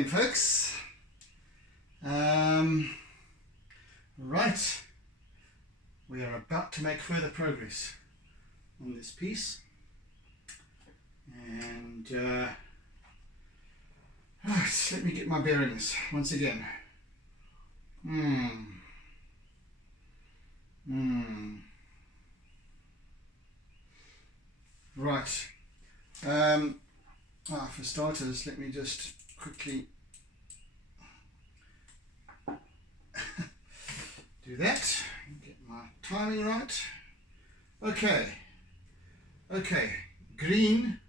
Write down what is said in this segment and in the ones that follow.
again, folks. Right, we are about to make further progress on this piece, and right, let me get my bearings once again. Right. For starters, let me just quickly do that. Get my timing right. Okay. Green,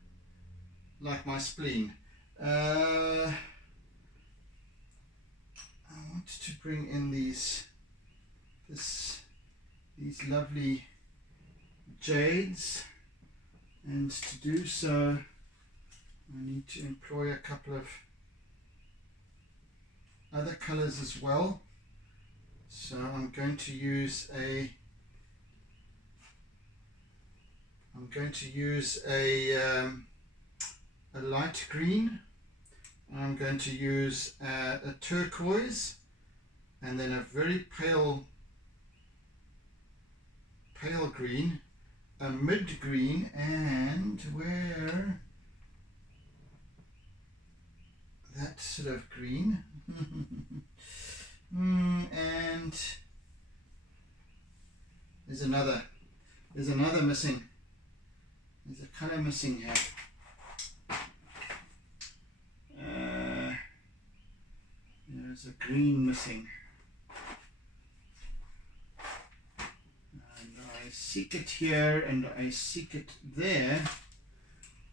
like my spleen. I want to bring in these lovely jades, and to do so I need to employ a couple of other colors as well. So I'm going to use a light green. I'm going to use a turquoise, and then a very pale green, a mid green, and where that sort of green, and there's another missing. There's a color missing here. There's a green missing. And I seek it here and I seek it there.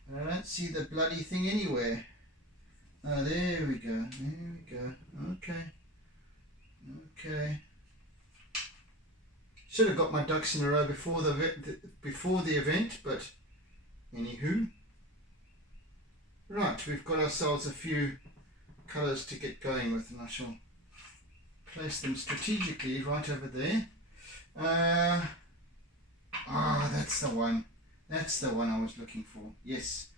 And I don't see the bloody thing anywhere. Oh, there we go. Okay. Should have got my ducks in a row before the event, but anywho. Right, we've got ourselves a few colours to get going with, and I shall place them strategically right over there. That's the one. That's the one I was looking for. Yes,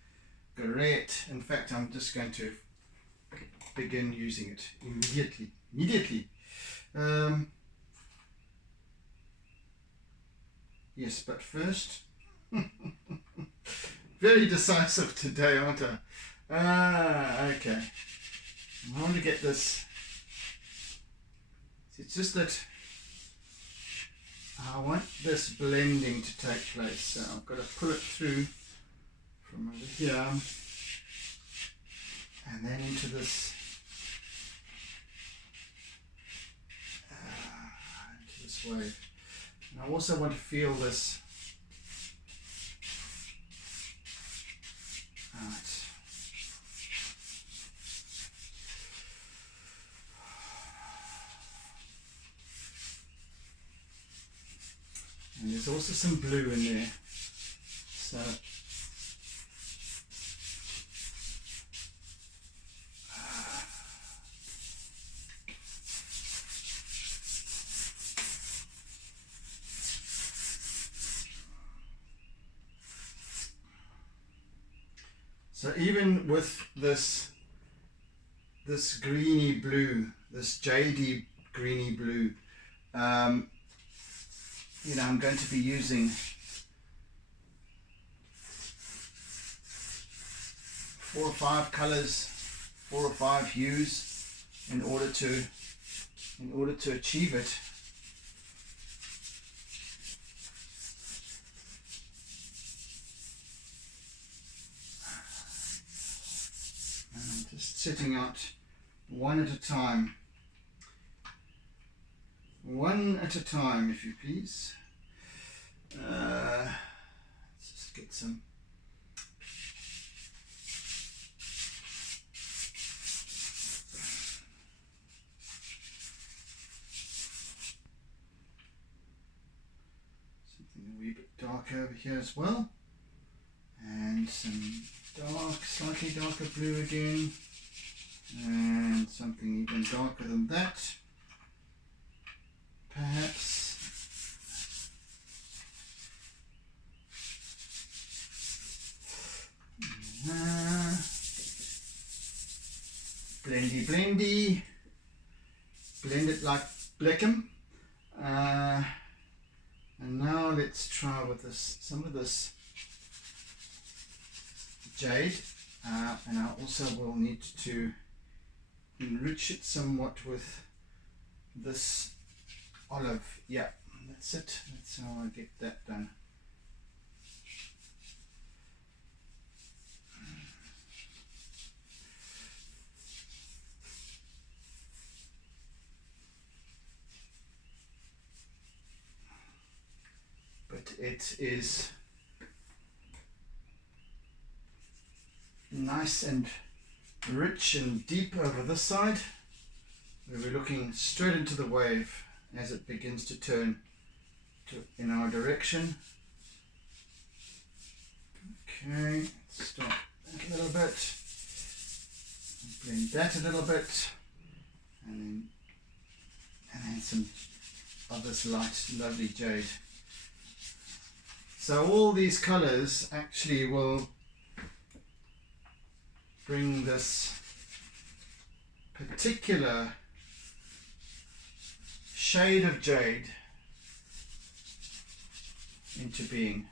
great. In fact, I'm just going to begin using it immediately. Yes, but first, very decisive today, aren't I? Okay. I want to get this. It's just that I want this blending to take place, so I've got to pull it through from over here and then into this wave. And I also want to feel this. Right. And there's also some blue in there. So even with this greeny blue, this jadey greeny blue, I'm going to be using 4 or 5 colors, 4 or 5 hues in order to achieve it. And I'm just setting out one at a time. One at a time, if you please. Let's just get some. Something a wee bit dark over here as well. And some slightly darker blue again. And something even darker than that. Perhaps. Blendy, blendy. Blend it like Bleckham. And now let's try with this, some of this jade. And I also will need to enrich it somewhat with this olive. Yeah, that's it. That's how I get that done. But it is nice and rich and deep over this side, where we're looking straight into the wave as it begins to turn in our direction. Okay, let's stop that a little bit, blend that a little bit, and then some of this light, lovely jade. So all these colors actually will bring this particular shade of jade into being.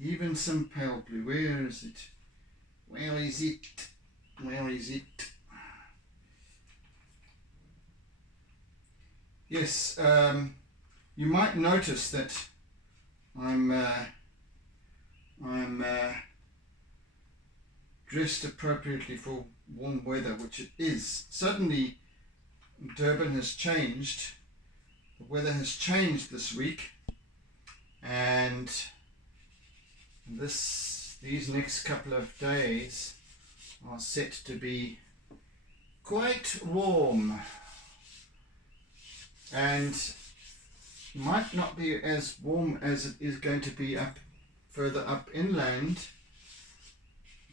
Even some pale blue. Where is it? Where is it? Where is it? Yes, you might notice that I'm dressed appropriately for warm weather, which it is. Suddenly, Durban has changed. The weather has changed this week, and these next couple of days are set to be quite warm, and might not be as warm as it is going to be further up inland,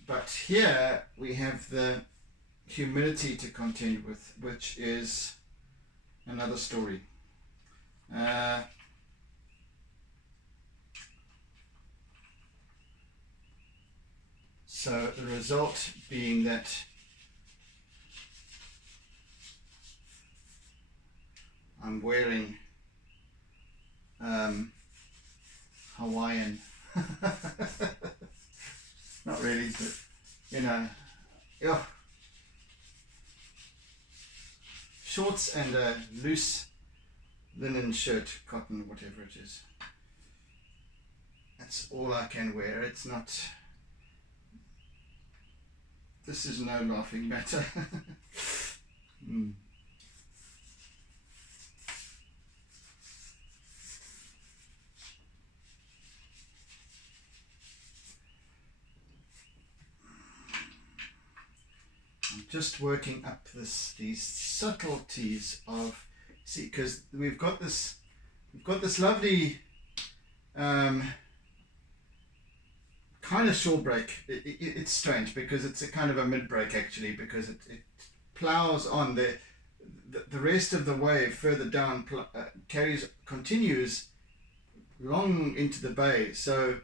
but here we have the humidity to contend with, which is another story. So the result being that I'm wearing Hawaiian, not really, but you know, yeah, shorts and a loose linen shirt, cotton, whatever it is. That's all I can wear. It's not, this is no laughing matter. I'm just working up these subtleties of, see, because we've got this lovely kind of shore break. It's strange because it's a kind of a mid break actually, because it plows on. The rest of the wave further down continues long into the bay. So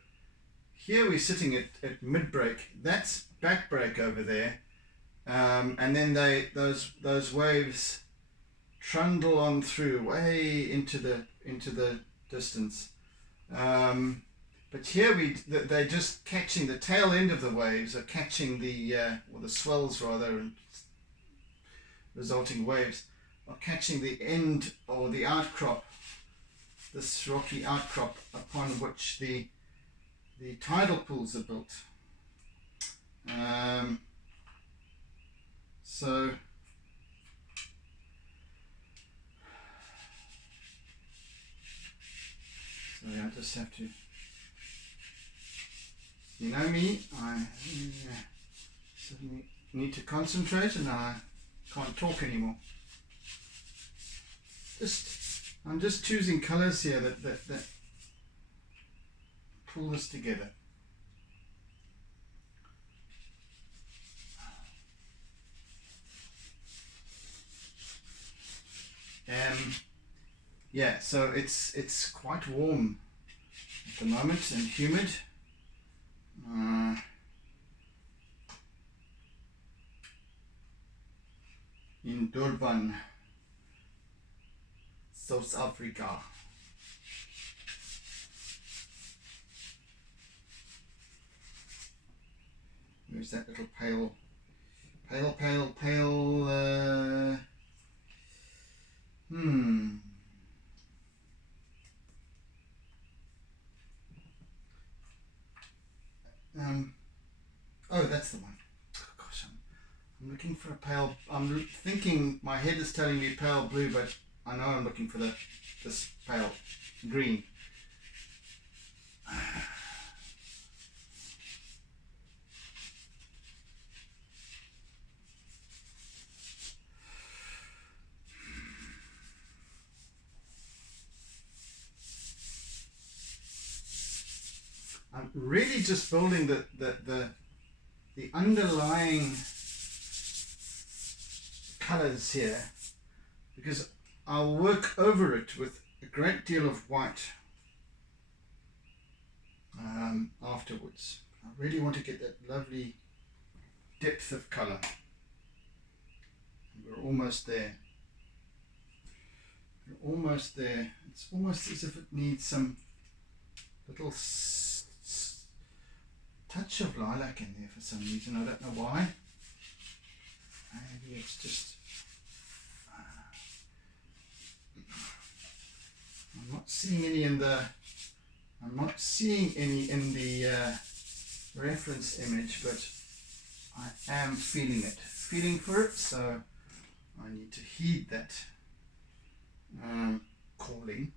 here we're sitting at mid break. That's back break over there, and then those waves trundle on through way into the distance. But here they're just catching the tail end of the waves, or catching or the swells rather, and resulting waves, are catching the end or the outcrop, this rocky outcrop upon which the tidal pools are built. So I just have to, you know me, I suddenly need to concentrate and I can't talk anymore. I'm just choosing colours here that pull this together. yeah, so it's quite warm at the moment and humid. In Dolphin, South Africa. Where's that little pale, oh, that's the one. Oh, gosh, I'm looking for a pale. I'm thinking my head is telling me pale blue, but I know I'm looking for this pale green. I'm really just building the underlying colors here, because I'll work over it with a great deal of white afterwards. I really want to get that lovely depth of color. We're almost there. We're almost there. It's almost as if it needs some little touch of lilac in there for some reason. I don't know why. Maybe it's just I'm not seeing any in the reference image, but I am feeling for it, so I need to heed that calling.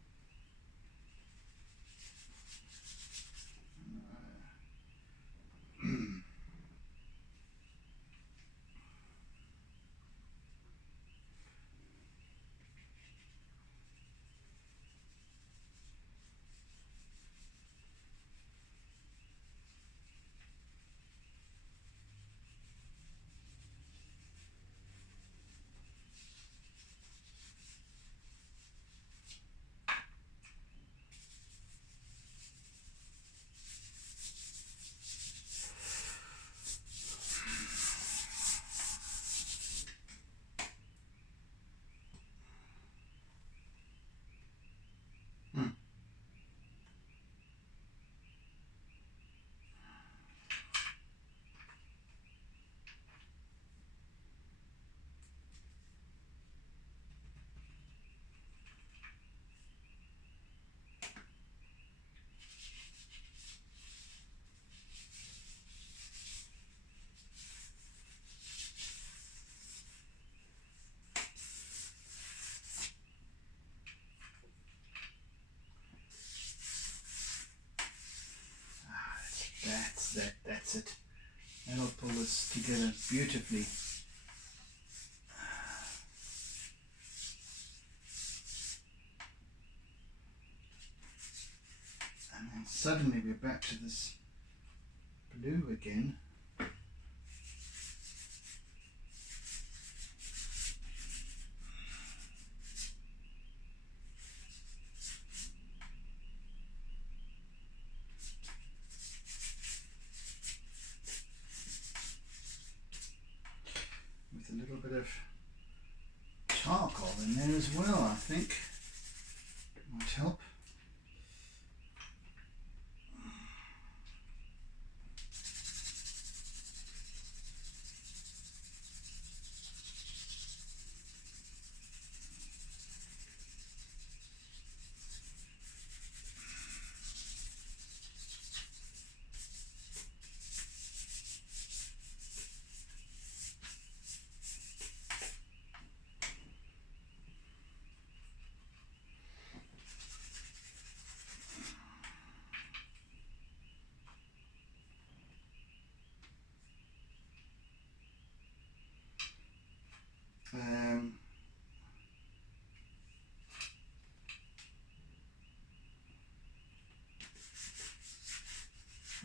That's it. That'll pull this together beautifully. And then suddenly we're back to this blue again. With a little bit of charcoal in there as well, I think. Might help.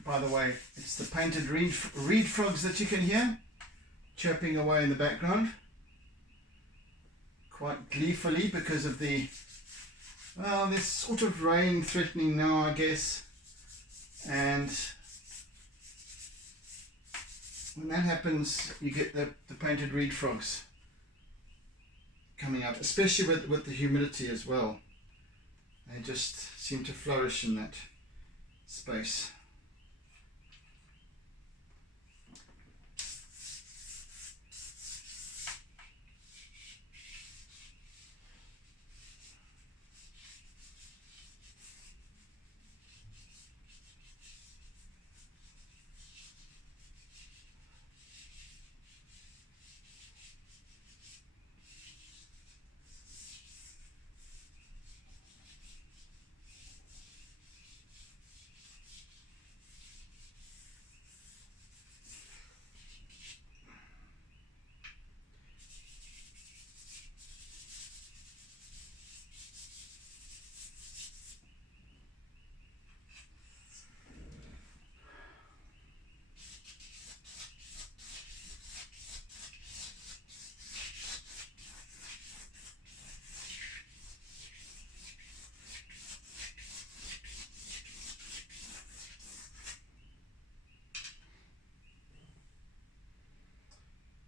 By the way, it's the painted reed frogs that you can hear chirping away in the background, quite gleefully because of the Well, there's sort of rain threatening now, I guess, and when that happens, you get the painted reed frogs coming out, especially with the humidity as well. They just seem to flourish in that space.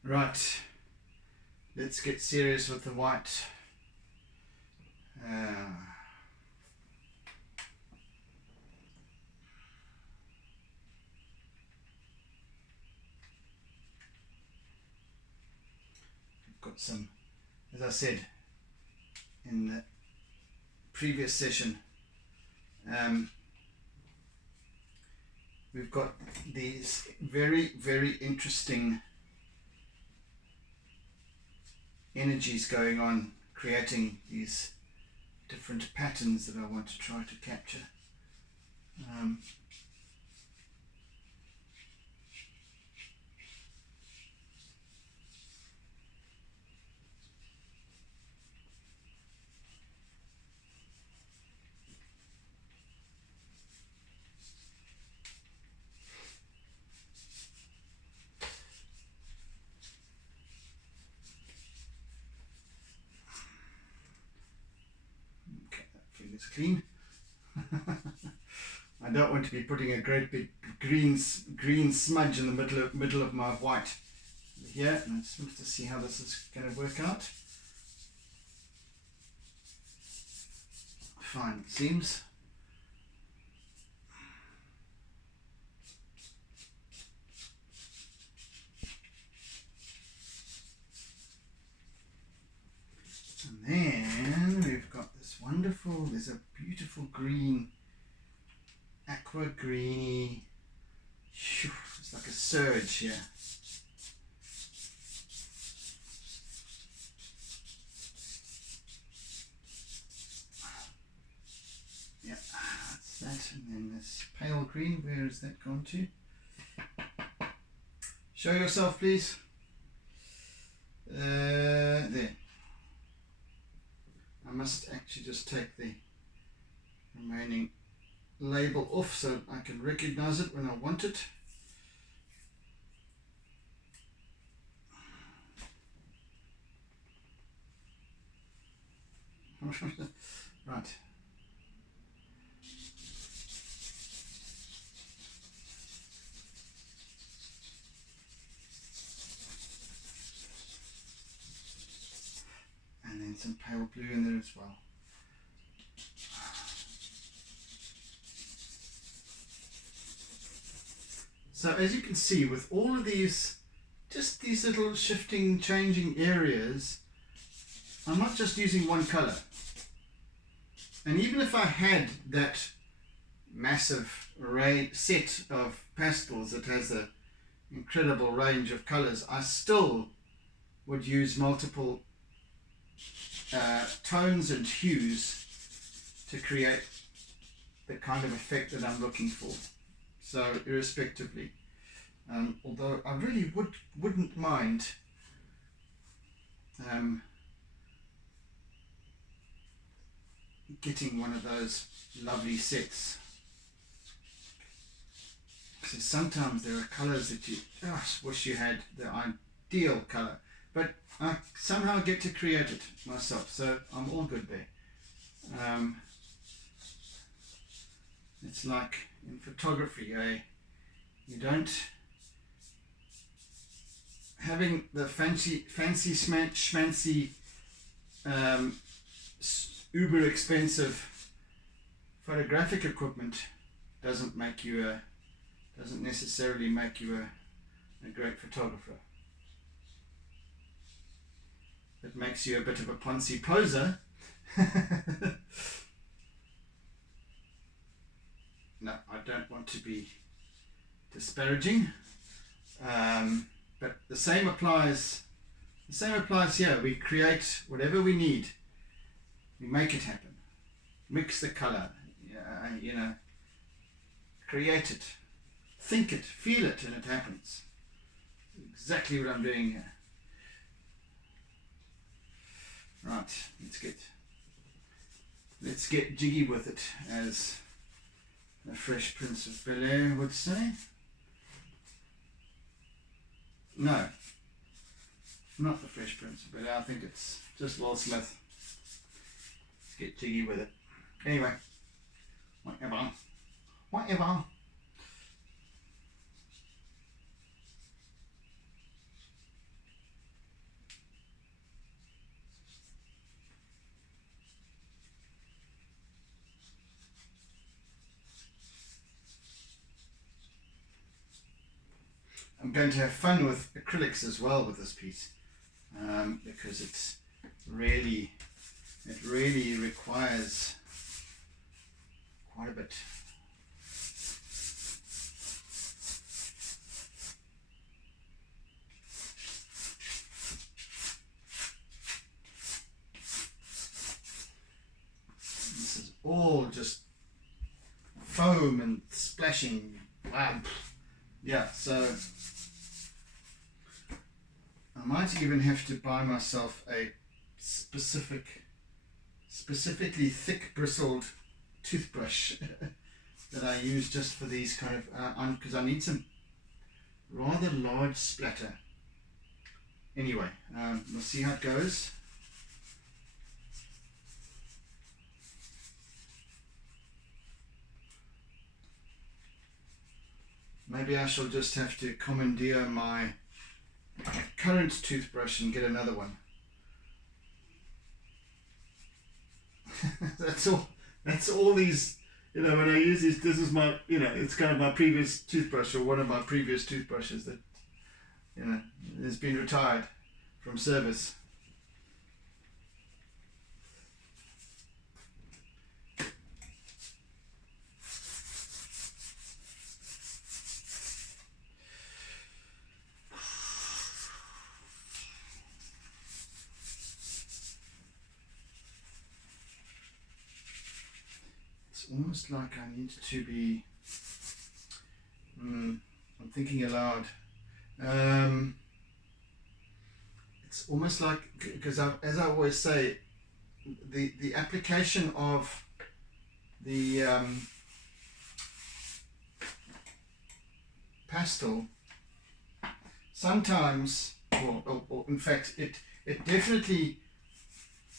Right, let's get serious with the white. We've got some, as I said in the previous session, we've got these very, very interesting energies going on, creating these different patterns that I want to try to capture. Clean. I don't want to be putting a great big green smudge in the middle of my white here, and I just wanted to see how this is going to work out. Fine, it seems. And then we've got this wonderful, there's a beautiful green, aqua greeny, it's like a surge here. Yeah, that's that. And then this pale green, where has that gone to? Show yourself, please. There. I must actually just take the remaining label off so I can recognize it when I want it. Right. And then some pale blue in there as well. So as you can see, with all of these, just these little shifting, changing areas, I'm not just using one color. And even if I had that massive array set of pastels that has an incredible range of colors, I still would use multiple tones and hues to create the kind of effect that I'm looking for. So irrespectively, although I really wouldn't mind getting one of those lovely sets. So sometimes there are colors that you just wish you had the ideal color, but I somehow get to create it myself, so I'm all good there. It's like in photography, you don't having the fancy schmancy uber expensive photographic equipment doesn't necessarily make you a great photographer. It makes you a bit of a poncy poser. No, I don't want to be disparaging, but the same applies here. We create whatever we need, we make it happen, mix the color, create it, think it, feel it, and it happens. Exactly what I'm doing here. Right, let's get jiggy with it, as the Fresh Prince of Bel-Air would say. No, not the Fresh Prince of Bel-Air. I think it's just Will Smith. Let's get jiggy with it. Anyway, whatever. I'm going to have fun with acrylics as well with this piece, because it really requires quite a bit. This is all just foam and splashing. Wow. Yeah, so I might even have to buy myself a specifically thick bristled toothbrush that I use just for these kind of, because I need some rather large splatter. Anyway, we'll see how it goes. Maybe I shall just have to commandeer my current toothbrush and get another one. That's all these, when I use this is my, it's kind of my previous toothbrush, or one of my previous toothbrushes that, has been retired from service. Almost like I need to be, I'm thinking aloud, it's almost like, because as I always say, the application of the pastel sometimes, or in fact it definitely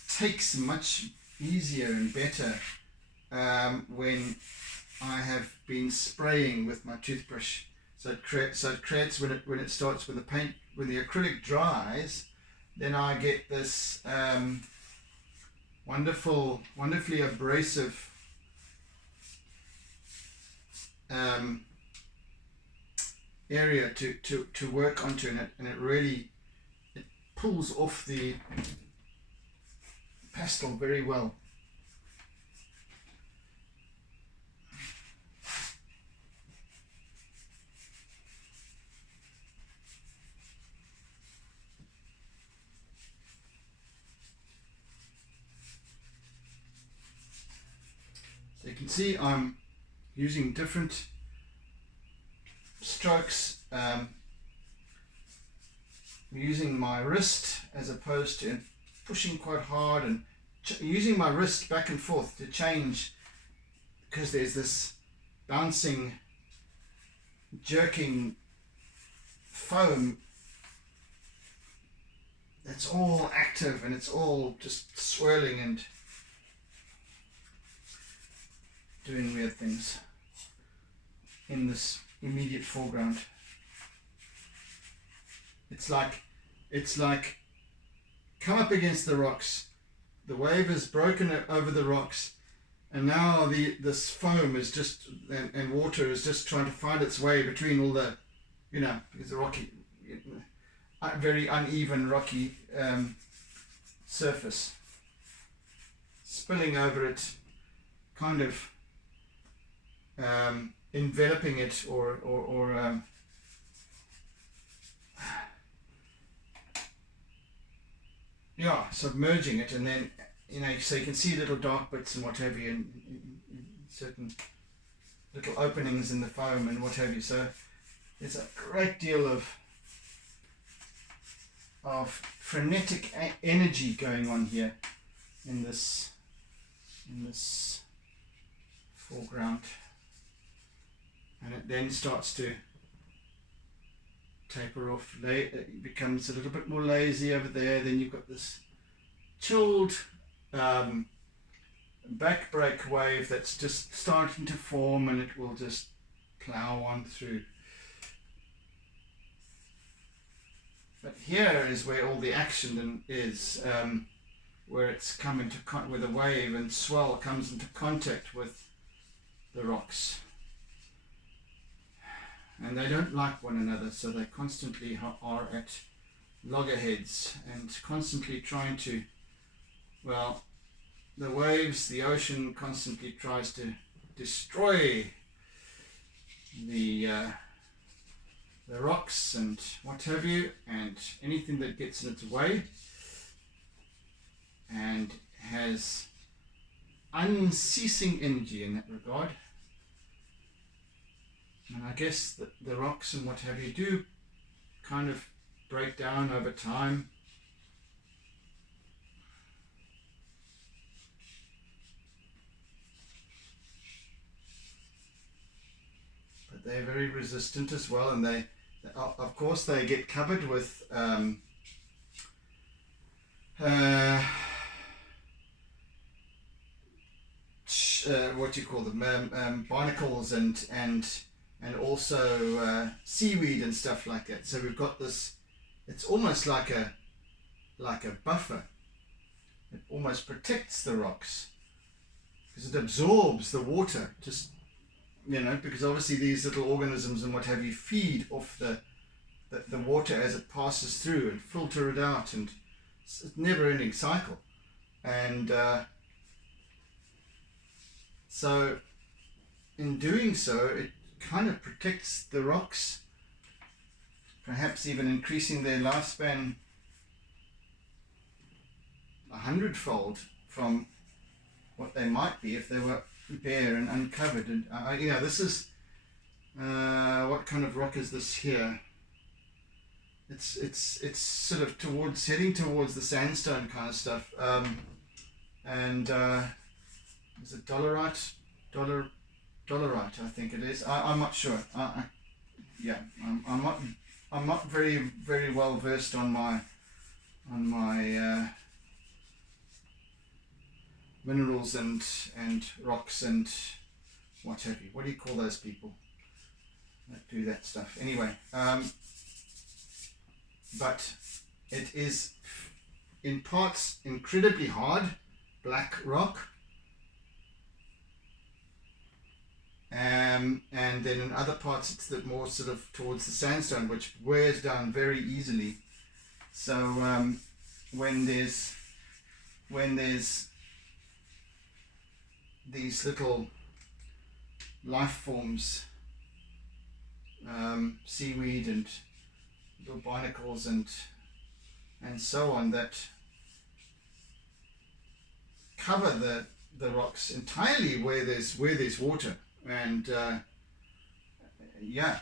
takes much easier and better when I have been spraying with my toothbrush. So it creates when the acrylic dries, then I get this wonderfully abrasive area to work onto, and it really pulls off the pastel very well. So you can see I'm using different strokes, using my wrist as opposed to pushing quite hard, and using my wrist back and forth to change, because there's this bouncing, jerking foam that's all active and it's all just swirling, and doing weird things in this immediate foreground. It's like come up against the rocks. The wave has broken over the rocks, and now this foam is just and water is just trying to find its way between all the, because the rocky, very uneven rocky surface, spilling over it, kind of enveloping it or submerging it, and then so you can see little dark bits and what have you, in certain little openings in the foam and what have you. So there's a great deal of frenetic energy going on here in this foreground, and it then starts to taper off. It becomes a little bit more lazy over there. Then you've got this chilled backbreak wave that's just starting to form, and it will just plow on through. But here is where all the action is, where it's come into where the wave and swell comes into contact with the rocks. And they don't like one another, so they constantly are at loggerheads and constantly trying to, the waves, the ocean constantly tries to destroy the rocks and what have you, and anything that gets in its way, and has unceasing energy in that regard. And I guess the rocks and what have you do kind of break down over time. But they're very resistant as well, and they of course they get covered with what do you call them, barnacles and also seaweed and stuff like that. So we've got this, it's almost like a buffer. It almost protects the rocks because it absorbs the water, just because obviously these little organisms and what have you feed off the water as it passes through and filter it out, and it's a never-ending cycle. And so in doing so, it kind of protects the rocks, perhaps even increasing their lifespan 100-fold from what they might be if they were bare and uncovered. And this is what kind of rock is this here? It's sort of heading towards the sandstone kind of stuff, and is it dolerite? Dolerite, I think it is. I'm not sure. I'm not very, very well versed on my minerals and rocks and what have you. What do you call those people that do that stuff? Anyway, but it is in parts incredibly hard, black rock. And then in other parts it's more sort of towards the sandstone, which wears down very easily. So when there's these little life forms, seaweed and little barnacles and so on, that cover the rocks entirely where there's water. And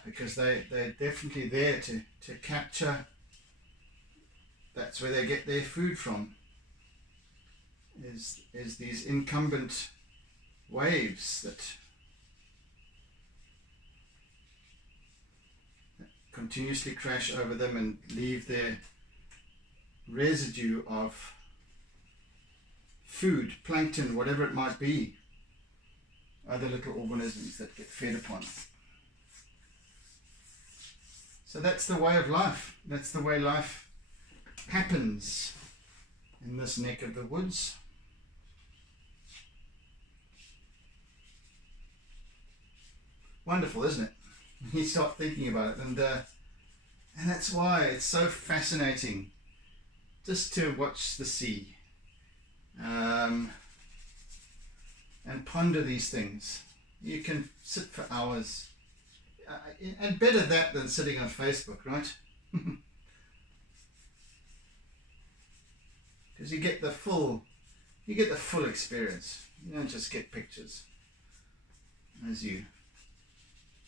because they're definitely there to capture. That's where they get their food from, is these incumbent waves that continuously crash over them and leave their residue of food, plankton, whatever it might be. other little organisms that get fed upon. So that's the way of life. That's the way life happens in this neck of the woods. Wonderful, isn't it? You start thinking about it, and that's why it's so fascinating just to watch the sea and ponder these things. You can sit for hours, and better that than sitting on Facebook, right? Because you get the full experience. You don't just get pictures as you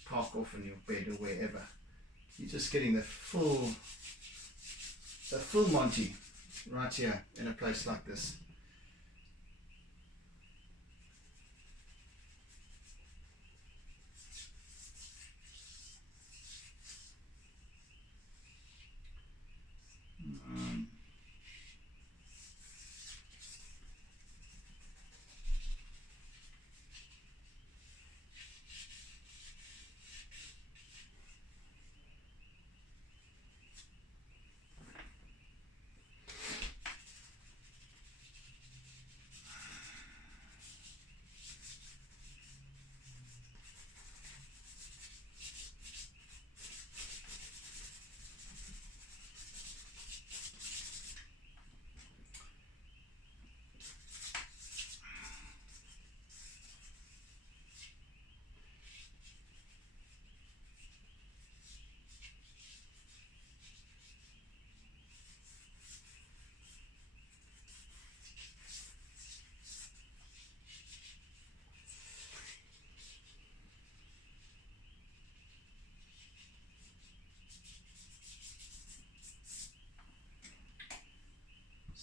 park off in your bed or wherever. You're just getting the full Monty right here in a place like this.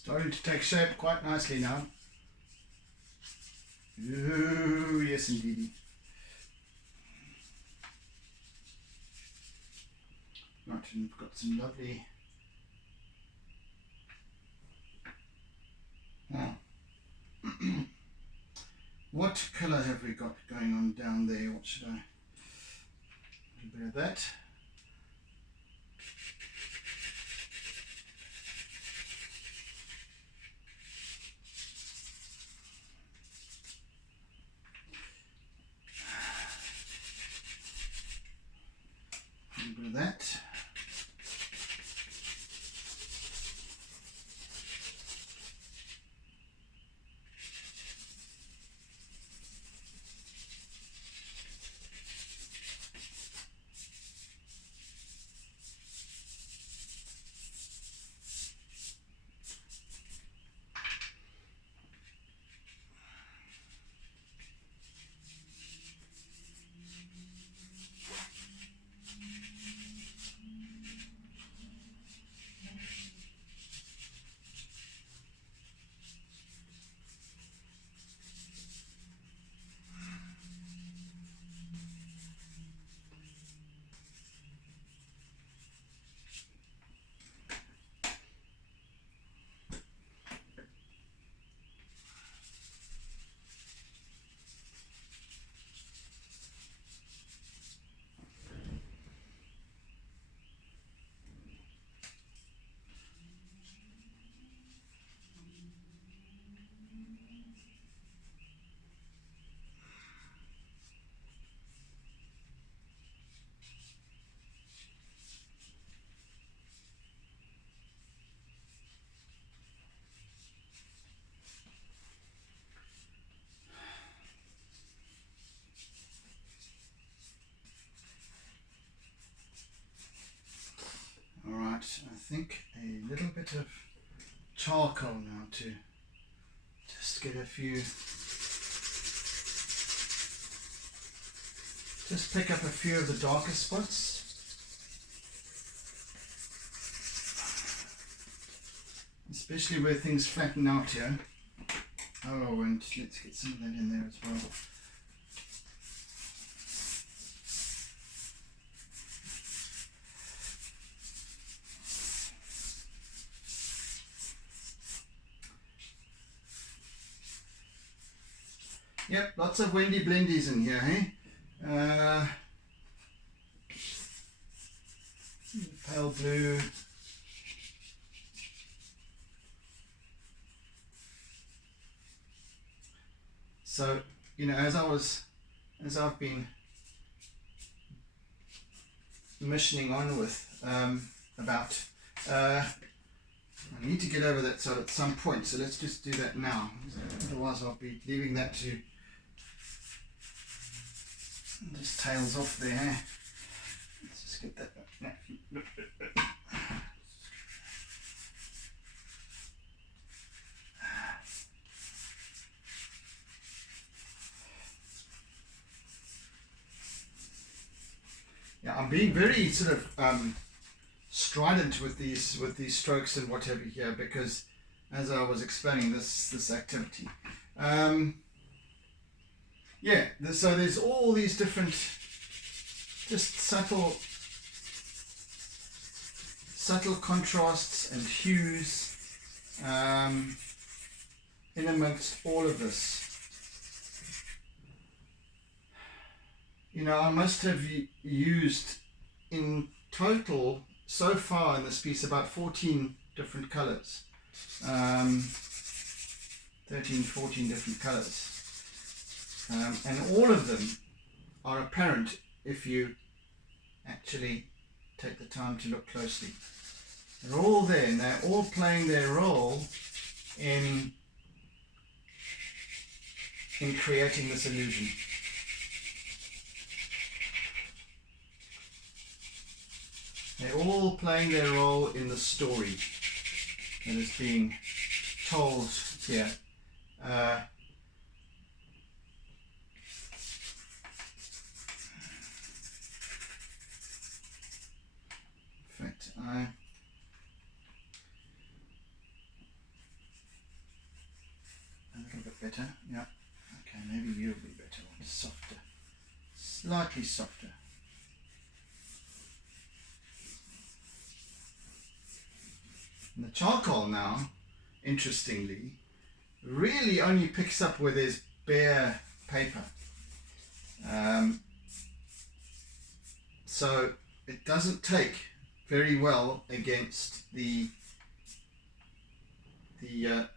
Starting to take shape quite nicely now. Ooh, yes indeedy. Right, and we've got some lovely what colour have we got going on down there? What should I? A little bit of that. A little bit of that. I think a little bit of charcoal now to just get a few, just pick up a few of the darker spots. Especially where things flatten out here. Oh, and let's get some of that in there as well. Yep, lots of wendy blendies in here, hey? Pale blue. So, you know, as I've been missioning on with about I need to get over that side at some point, so let's just do that now. Otherwise I'll be leaving that to just tails off there. Eh? Let's just get that. Yeah, I'm being very sort of strident with these strokes and what have you here, because as I was explaining this activity, yeah, so there's all these different just subtle contrasts and hues in amongst all of this. You know, I must have used in total so far in this piece about 14 different colors, 13, 14 different colors, and all of them are apparent if you actually take the time to look closely. They're all there and they're all playing their role in creating this illusion. They're all playing their role in the story that is being told here. In fact, a little bit better, yeah. Okay, maybe you'll be better one, softer, slightly softer. And the charcoal now, interestingly, really only picks up where there's bare paper. So it doesn't take very well against the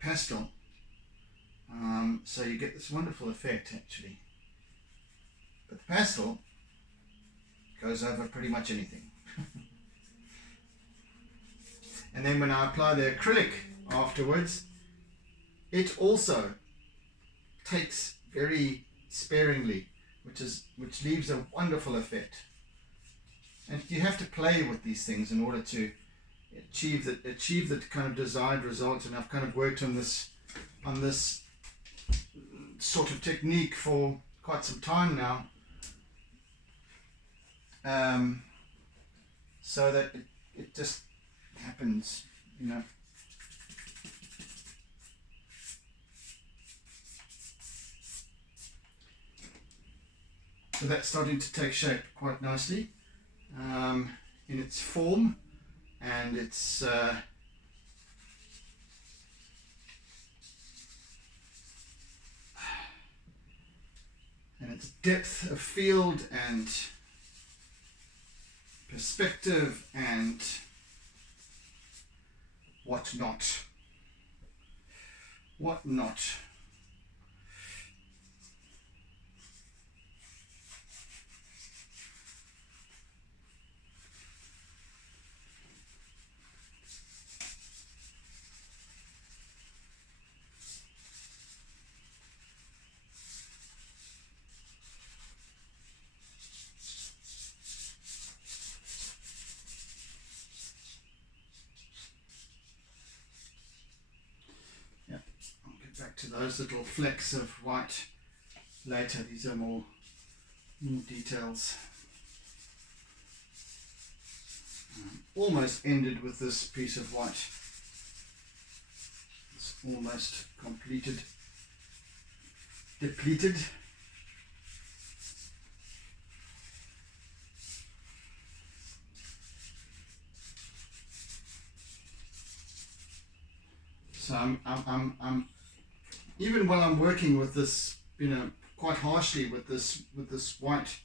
pastel. So you get this wonderful effect actually. But the pastel goes over pretty much anything. And then when I apply the acrylic afterwards, it also takes very sparingly, which leaves a wonderful effect. And you have to play with these things in order to achieve the kind of desired result. And I've kind of worked on this sort of technique for quite some time now, so that it just happens, you know. So that's starting to take shape quite nicely in its form and its depth of field and perspective and whatnot. Back to those little flecks of white later. These are more details. Almost ended with this piece of white. It's almost completed, depleted. So I'm even while I'm working with this, you know, quite harshly with this white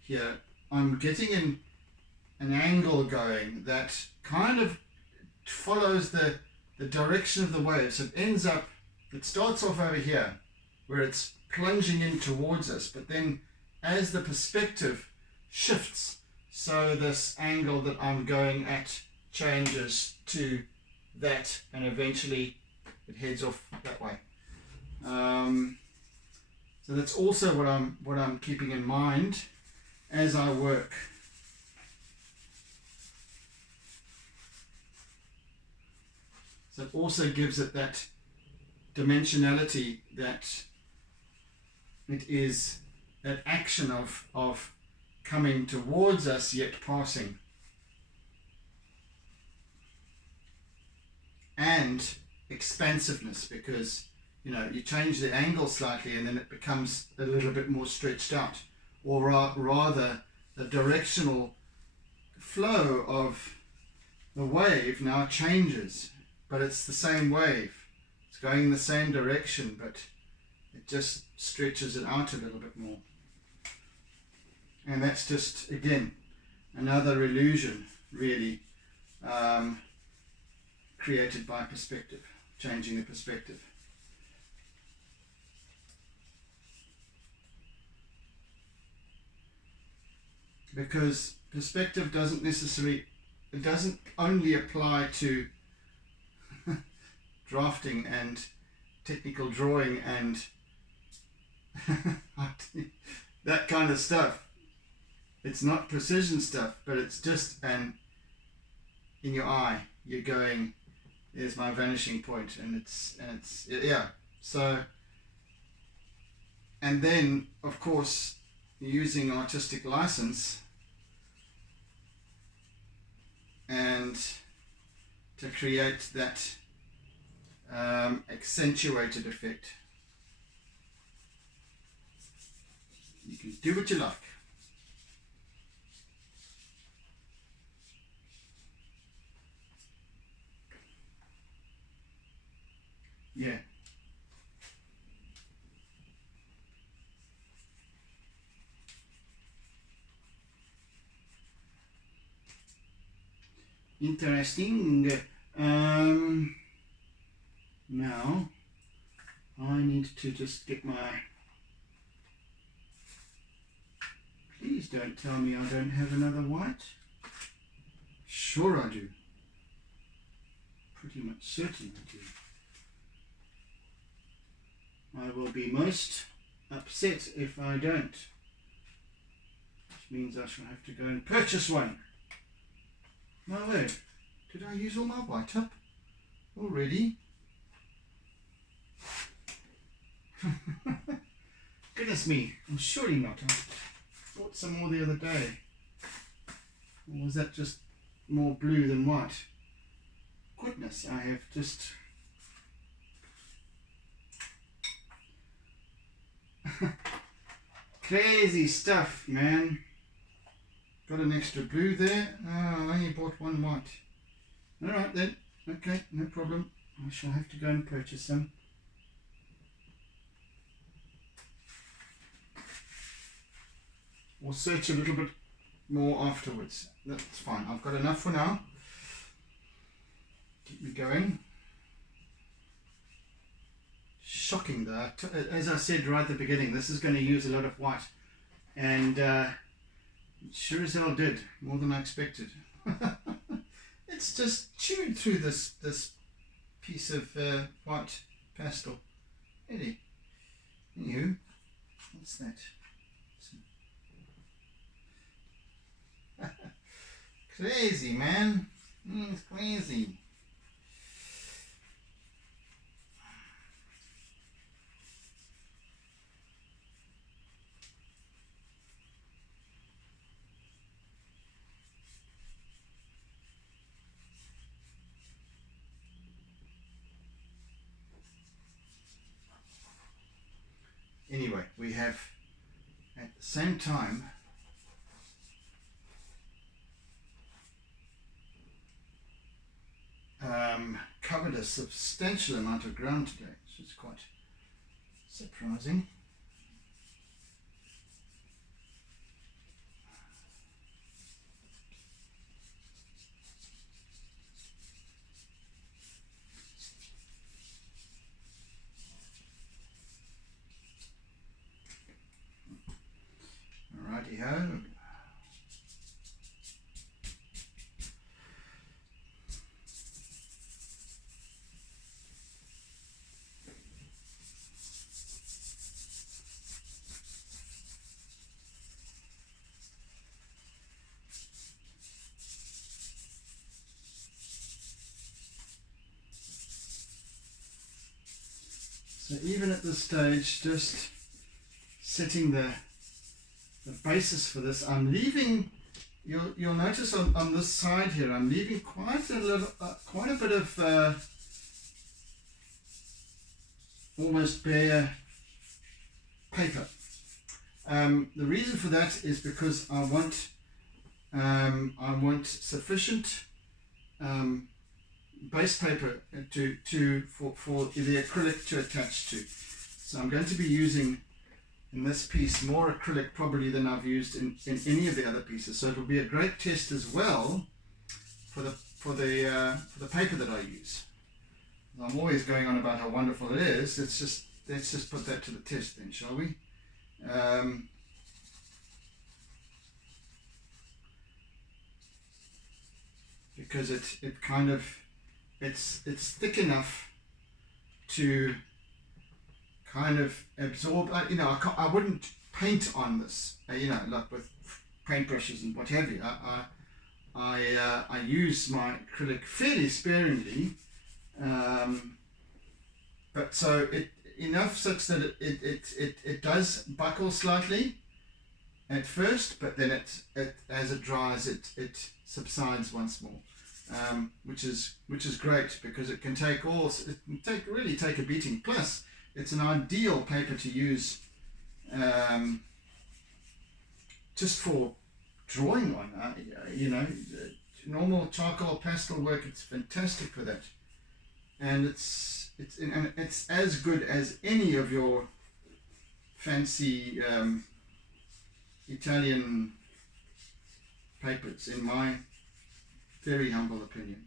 here, I'm getting an angle going that kind of follows the direction of the wave. So it starts off over here where it's plunging in towards us, but then as the perspective shifts, so this angle that I'm going at changes to that, and eventually it heads off that way. So that's also what I'm keeping in mind as I work. So it also gives it that dimensionality, that it is that action of coming towards us yet passing. And expansiveness, because you change the angle slightly and then it becomes a little bit more stretched out, or rather the directional flow of the wave now changes, but it's the same wave, it's going in the same direction, but it just stretches it out a little bit more. And that's just, again, another illusion really, created by perspective, changing the perspective. Because perspective it doesn't only apply to drafting and technical drawing and that kind of stuff. It's not precision stuff, but it's just in your eye, you're going, there's my vanishing point, and it's yeah. So, and then of course using artistic license and to create that accentuated effect. You can do what you like. Yeah. Interesting. Now I need to just get my... Please don't tell me I don't have another white. Sure I do. Pretty much certain I do. I will be most upset if I don't. Which means I shall have to go and purchase one. My word, did I use all my white up already? Goodness me, I'm surely not. I bought some more the other day. Or was that just more blue than white? Goodness, I have just... Crazy stuff, man. Got an extra blue there. Oh, I only bought one white. Alright then. Okay, no problem. I shall have to go and purchase some. Or search a little bit more afterwards. That's fine. I've got enough for now. Keep me going. Shocking though. As I said right at the beginning, this is going to use a lot of white. And it sure as hell did. More than I expected. It's just chewed through this piece of white pastel. Really. Anywho, what's that? Crazy, man. It's crazy. Anyway, we have at the same time covered a substantial amount of ground today, which is quite surprising. So even at this stage, just setting the basis for this, I'm leaving, you'll notice on this side here, I'm leaving quite a bit of almost bare paper. The reason for that is because I want sufficient base paper for the acrylic to attach to. So I'm going to be using in this piece more acrylic probably than I've used in any of the other pieces. So it will be a great test as well for the paper that I use. I'm always going on about how wonderful it is. Let's just put that to the test then, shall we? Because it kind of it's thick enough to kind of absorb. I wouldn't paint on this. Like with paintbrushes and what have you. I use my acrylic fairly sparingly, but so enough such that it does buckle slightly at first, but then as it dries it subsides once more, which is great because it can really take a beating. Plus it's an ideal paper to use just for drawing on. Normal charcoal or pastel work, it's fantastic for that, and it's as good as any of your fancy Italian papers, in my very humble opinion.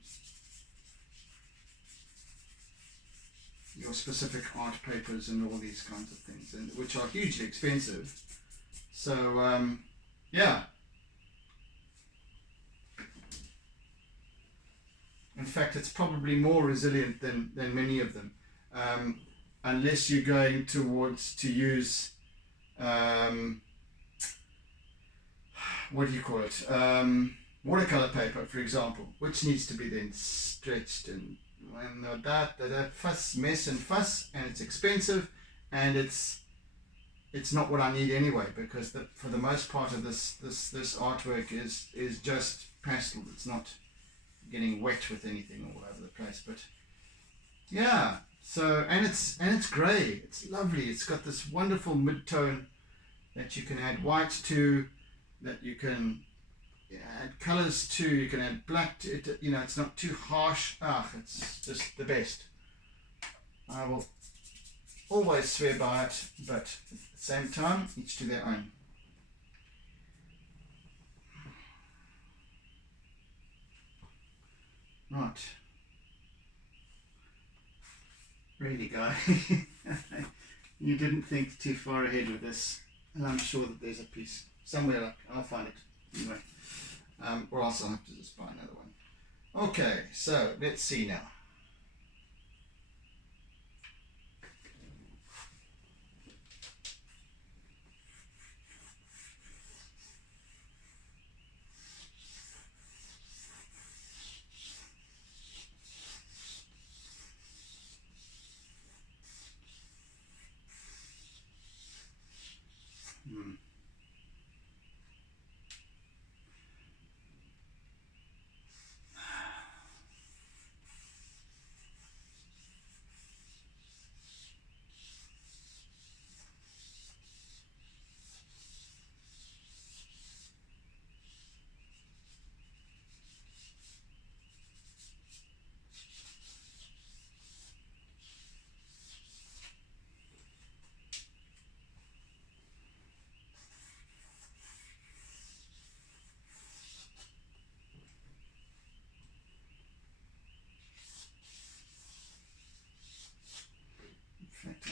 Your specific art papers and all these kinds of things, and which are hugely expensive. So yeah. In fact, it's probably more resilient than many of them, unless you're going towards to use what do you call it? Watercolor paper, for example, which needs to be then stretched and that fuss, mess and fuss, and it's expensive, and it's not what I need anyway, because for the most part of this artwork is just pastel. It's not getting wet with anything all over the place. But yeah, so and it's grey. It's lovely. It's got this wonderful mid-tone that you can add white to, that you can add colours to. You can add black to it. It's not too harsh. It's just the best. I will always swear by it, but at the same time, each to their own. Right. Really, guy. You didn't think too far ahead with this, and I'm sure that there's a piece somewhere. I'll find it anyway, or else I'll have to just buy another one. Okay, so let's see now.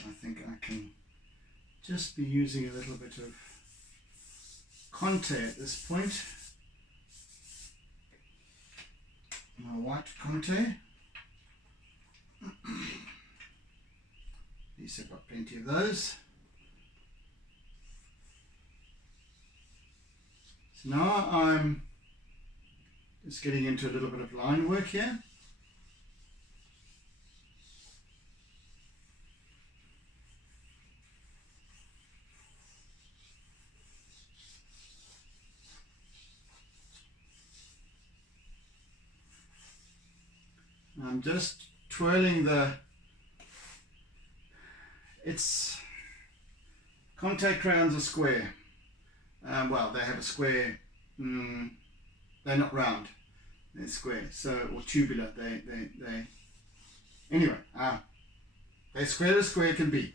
I think I can just be using a little bit of Conte at this point. My white Conte. At least I've got plenty of those. So now I'm just getting into a little bit of line work here. I'm just twirling it's, contact crayons are square. Well, they have a square, they're not round, they're square, so, or tubular, anyway, they're square as square can be.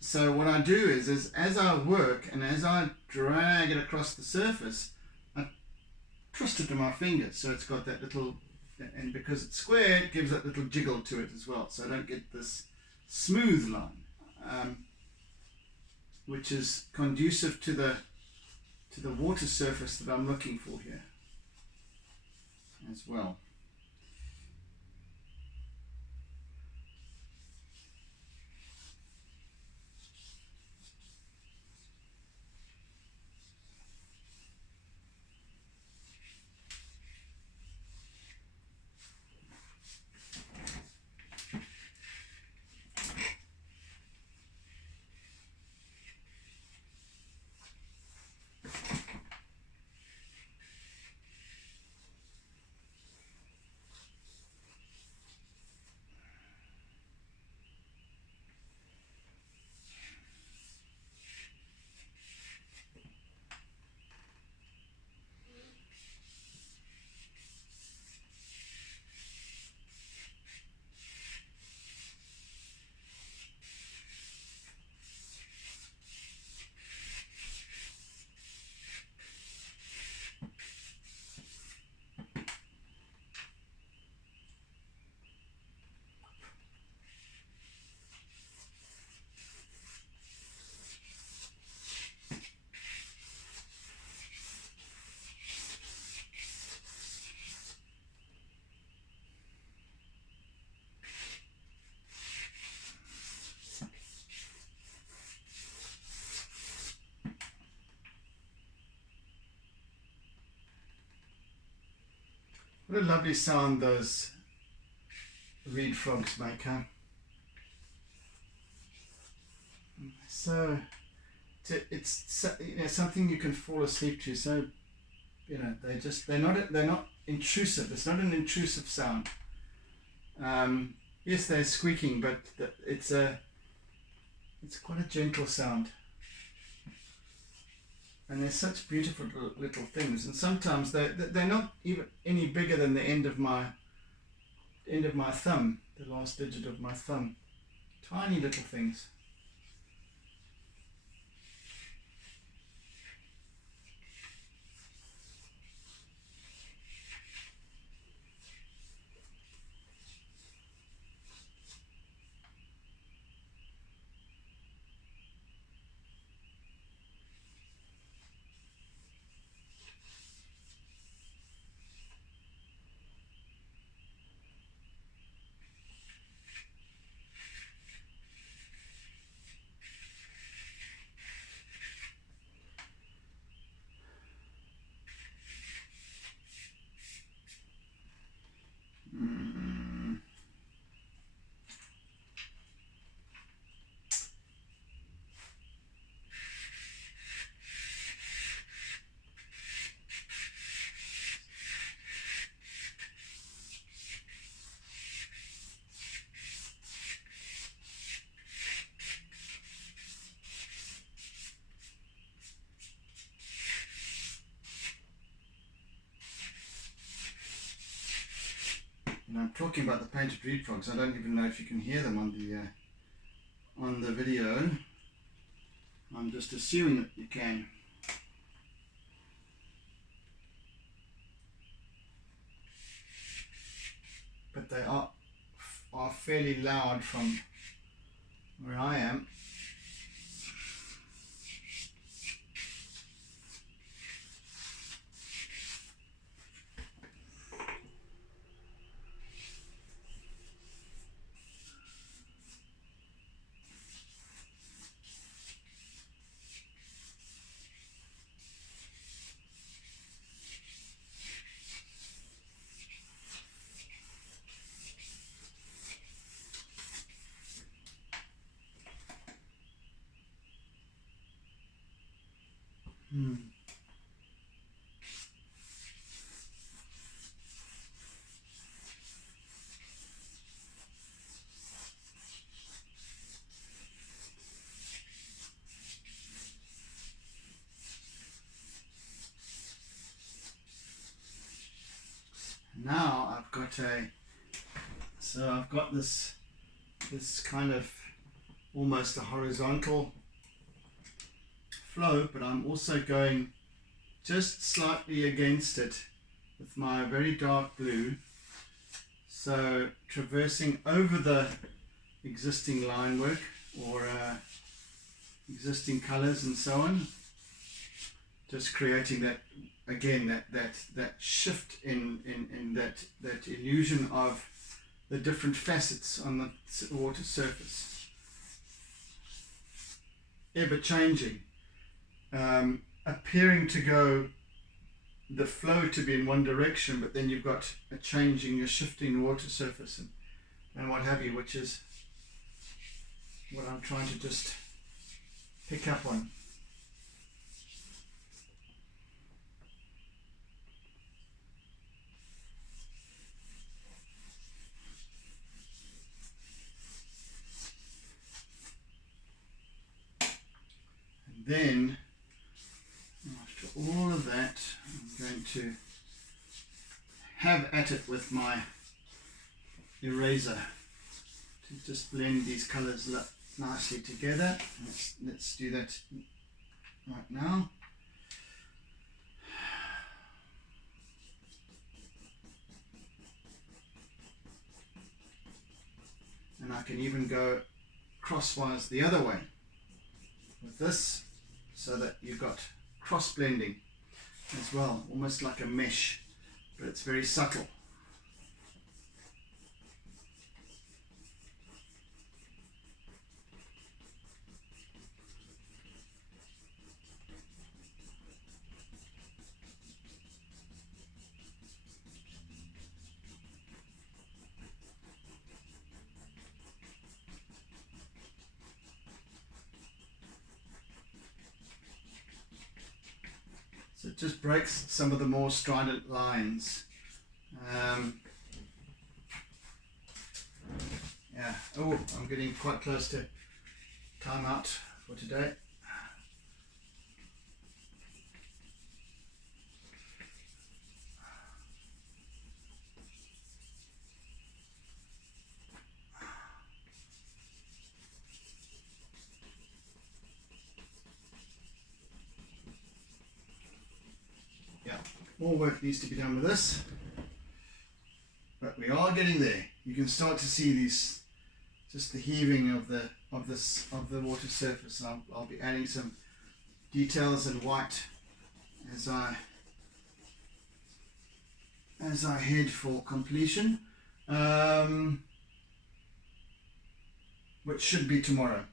So what I do is as I work and as I drag it across the surface, I twist it to my fingers, so it's got that little, and because it's square, it gives that little jiggle to it as well, so I don't get this smooth line, which is conducive to the water surface that I'm looking for here as well. What a lovely sound those reed frogs make, huh? So it's something you can fall asleep to. So they're not intrusive. It's not an intrusive sound. Yes, they're squeaking, but it's quite a gentle sound. And they're such beautiful little things, and sometimes they're not even any bigger than the end of my thumb, the last digit of my thumb. Tiny little things. And I'm talking about the painted reed frogs. I don't even know if you can hear them on the video. I'm just assuming that you can. But they are fairly loud from where I am. I've got this kind of almost a horizontal flow, but I'm also going just slightly against it with my very dark blue, so traversing over the existing line work or existing colors and so on, just creating that again, that shift in that illusion of the different facets on the water surface, ever changing, appearing to go, the flow to be in one direction, but then you've got a changing, a shifting water surface and what have you, which is what I'm trying to just pick up on. And then after all of that, I'm going to have at it with my eraser to just blend these colors nicely together. Let's do that right now. And I can even go crosswise the other way with this, so that you've got cross blending as well, almost like a mesh, but it's very subtle. So it just breaks some of the more strident lines. Yeah, oh, I'm getting quite close to time out for today. Yeah, more work needs to be done with this, but we are getting there. You can start to see these, just the heaving of the water surface. I'll be adding some details in white as I head for completion, which should be tomorrow.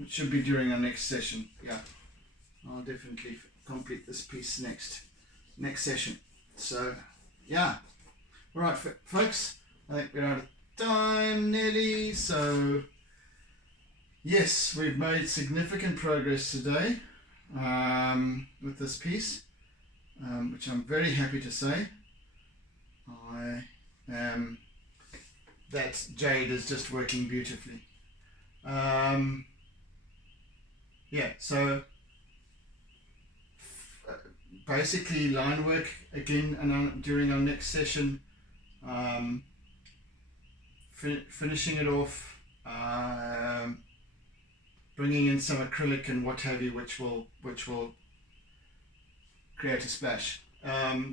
It should be during our next session. Yeah, I'll definitely complete this piece next session. So yeah, all right, folks, I think we're out of time nearly. So yes, we've made significant progress today with this piece, which I'm very happy to say. That jade is just working beautifully. Yeah, so basically line work again, and during our next session, finishing it off, bringing in some acrylic and what have you, which will create a splash, a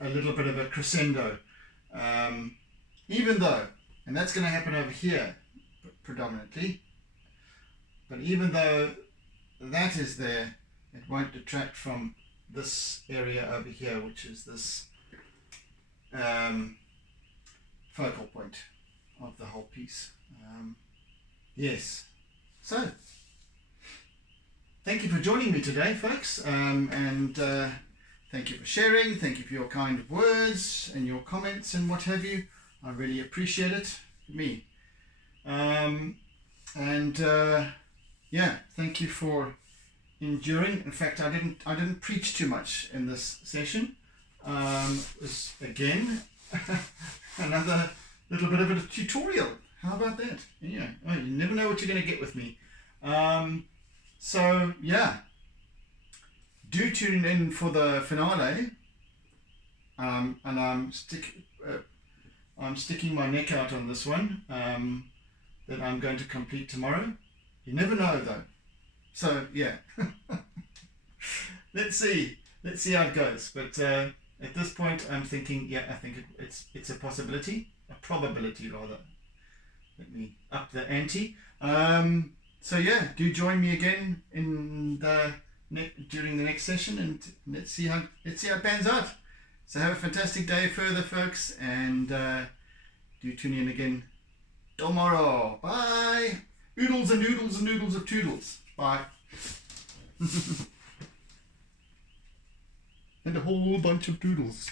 little bit of a crescendo, even though, and that's going to happen over here predominantly, but even though that is there, it won't detract from this area over here, which is this focal point of the whole piece. Yes, so thank you for joining me today, folks, and thank you for sharing, thank you for your kind words and your comments and what have you. I really appreciate it, me. Yeah, thank you for enduring. In fact, I didn't preach too much in this session. It was again another little bit of a tutorial. How about that? Yeah, oh, you never know what you're going to get with me. So yeah, do tune in for the finale. And I'm I'm sticking my neck out on this one that I'm going to complete tomorrow. You never know though. So yeah, let's see how it goes. But at this point, I'm thinking, yeah, I think it's a possibility, a probability rather. Let me up the ante. So yeah, do join me again in during the next session, and let's see how it pans out. So have a fantastic day further, folks, and do tune in again tomorrow. Bye. Oodles and noodles and noodles of toodles. Bye. And a whole bunch of doodles.